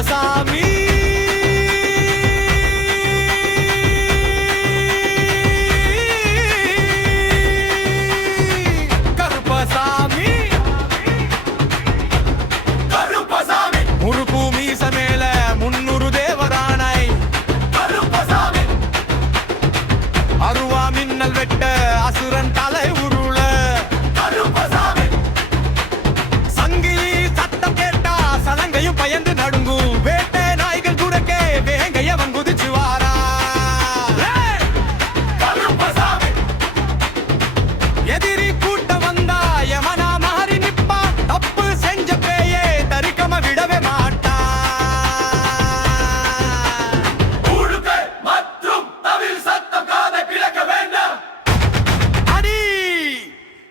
கருப்பசாமி வெட்ட அசுரன் தலை உருள சங்கிலி சத்தம் கேட்டா சலங்கையும் பயந்து நடுங்கும் வேட்டை நாய்கள் குரக்கே வேங்கைய குதிச்சு வாரா எதிரி கூட்டம் வந்தா யமனா மாறி நிப்பா தப்பு செஞ்ச பேயே தரிக்கம விடவே மாட்டா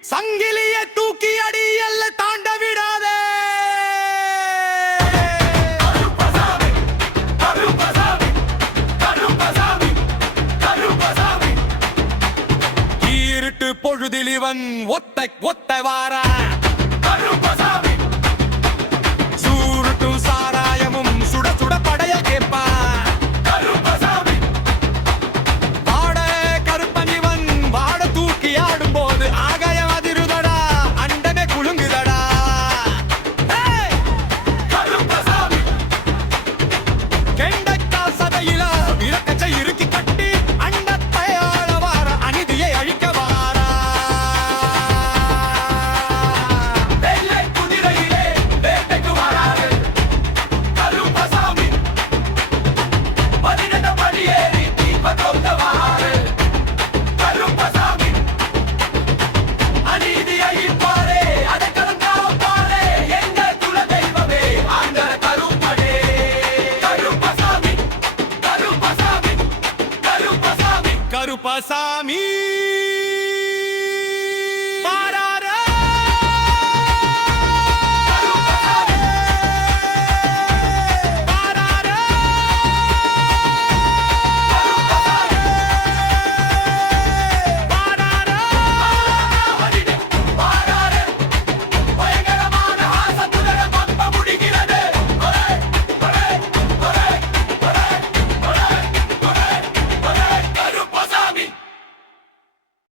சங்கிலியை தூக்கி அடி எல்ல தாண்ட விடாதே இருட்டு பொழுதில் இவன் ஒத்த வாரா சூருட்டும் சாராயமும் சுட சுட படைய கேட்பா கருப்பன் இவன் வாட தூக்கி ஆடும் போது கருப்பசாமி